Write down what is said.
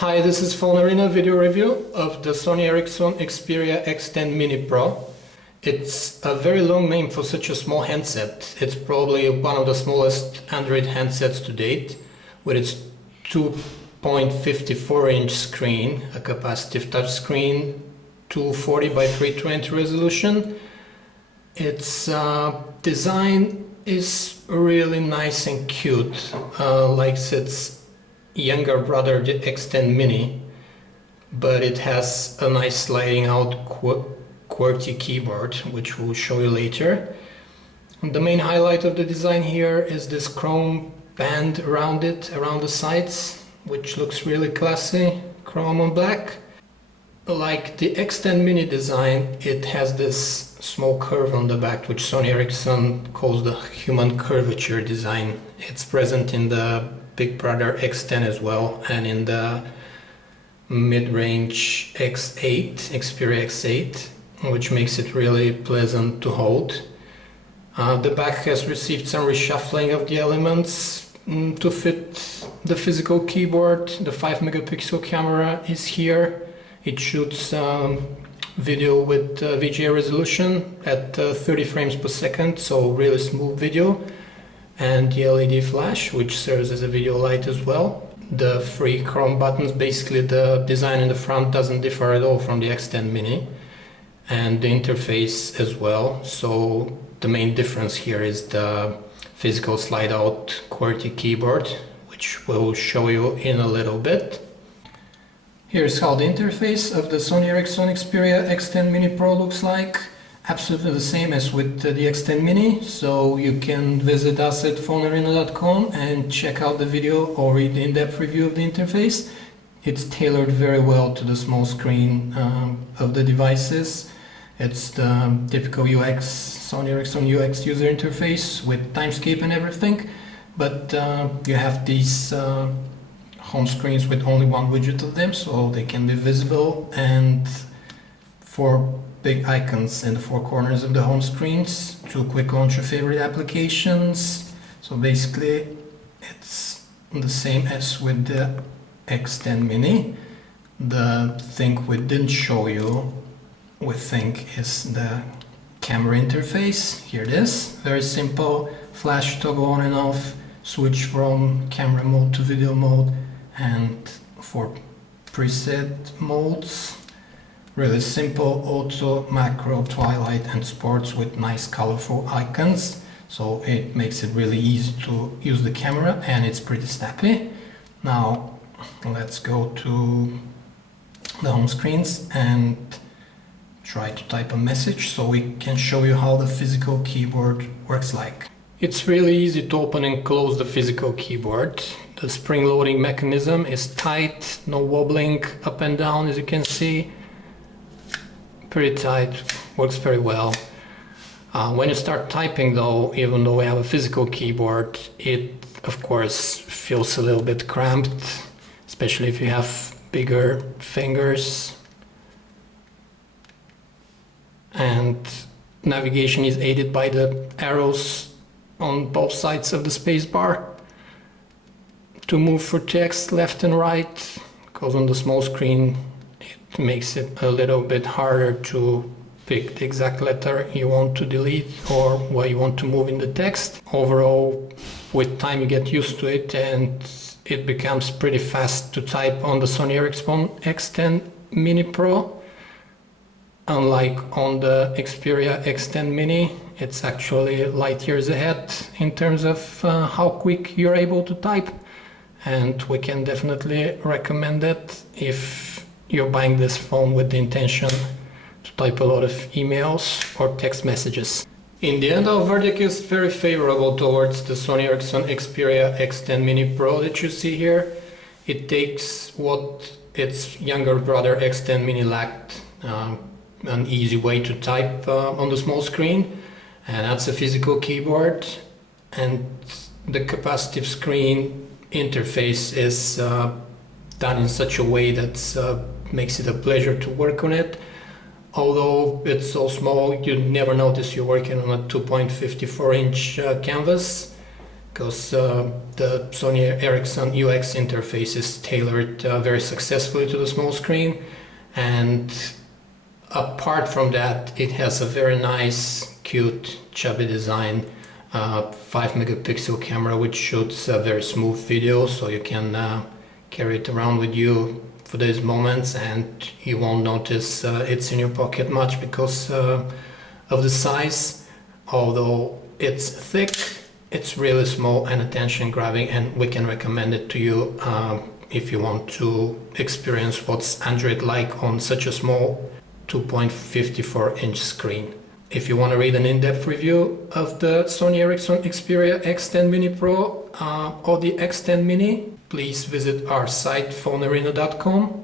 Hi, this is PhoneArena video review of the Sony Ericsson Xperia X10 Mini Pro. It's a very long name for such a small handset. It's probably one of the smallest Android handsets to date, with its 2.54-inch screen, a capacitive touchscreen, 240 by 320 resolution. Its design is really nice and cute, like its younger brother, the X10 Mini, but it has a nice sliding out QWERTY keyboard, which we'll show you later. And the main highlight of the design here is this chrome band around it, around the sides, which looks really classy, chrome on black. Like the X10 Mini design, it has this small curve on the back, which Sony Ericsson calls the human curvature design. It's present in the Big Brother X10 as well, and in the mid-range X8, Xperia X8, which makes it really pleasant to hold. The back has received some reshuffling of the elements to fit the physical keyboard. The 5-megapixel camera is here. It shoots video with VGA resolution at 30 frames per second, so really smooth video. And the LED flash, which serves as a video light as well. The three chrome buttons, basically the design in the front doesn't differ at all from the X10 Mini, and the interface as well. So the main difference here is the physical slide out QWERTY keyboard, which we'll show you in a little bit. Here's how the interface of the Sony Ericsson Xperia X10 Mini Pro looks like. Absolutely the same as with the X10 Mini, so you can visit us at PhoneArena.com and check out the video or read the in-depth review of the interface. It's tailored very well to the small screen of the devices. It's the typical UX, Sony Ericsson UX user interface with timescape and everything, but you have these home screens with only one widget of them, so they can be visible, and for big icons in the four corners of the home screens to quick launch your favorite applications. So basically it's the same as with the X10 Mini. The thing we didn't show you, we think, is the camera interface. Here it is, very simple, flash toggle on and off, switch from camera mode to video mode, and for preset modes. Really simple, auto, macro, twilight and sports with nice colorful icons. So it makes it really easy to use the camera, and it's pretty snappy. Now let's go to the home screens and try to type a message so we can show you how the physical keyboard works like. It's really easy to open and close the physical keyboard. The spring loading mechanism is tight, no wobbling up and down, as you can see. Pretty tight, works very well. When you start typing though, even though we have a physical keyboard, it of course feels a little bit cramped, especially if you have bigger fingers. And navigation is aided by the arrows on both sides of the spacebar to move for text left and right, because on the small screen it makes it a little bit harder to pick the exact letter you want to delete or what you want to move in the text. Overall, with time you get used to it, and it becomes pretty fast to type on the Sony Ericsson X10 Mini Pro. Unlike on the Xperia X10 Mini, it's actually light years ahead in terms of how quick you're able to type, and we can definitely recommend it if you're buying this phone with the intention to type a lot of emails or text messages. In the end, our verdict is very favorable towards the Sony Ericsson Xperia X10 Mini Pro that you see here. It takes what its younger brother X10 Mini lacked, an easy way to type on the small screen, and that's a physical keyboard, and the capacitive screen interface is done in such a way that makes it a pleasure to work on it. Although it's so small, you never notice you're working on a 2.54-inch canvas, because the Sony Ericsson UX interface is tailored very successfully to the small screen, and apart from that, it has a very nice, cute, chubby design, 5 megapixel camera which shoots a very smooth video, so you can carry it around with you for these moments and you won't notice it's in your pocket much because of the size. Although it's thick, it's really small and attention grabbing, and we can recommend it to you if you want to experience what's Android like on such a small 2.54-inch screen. If you want to read an in-depth review of the Sony Ericsson Xperia X10 Mini Pro or the X10 Mini, please visit our site PhoneArena.com.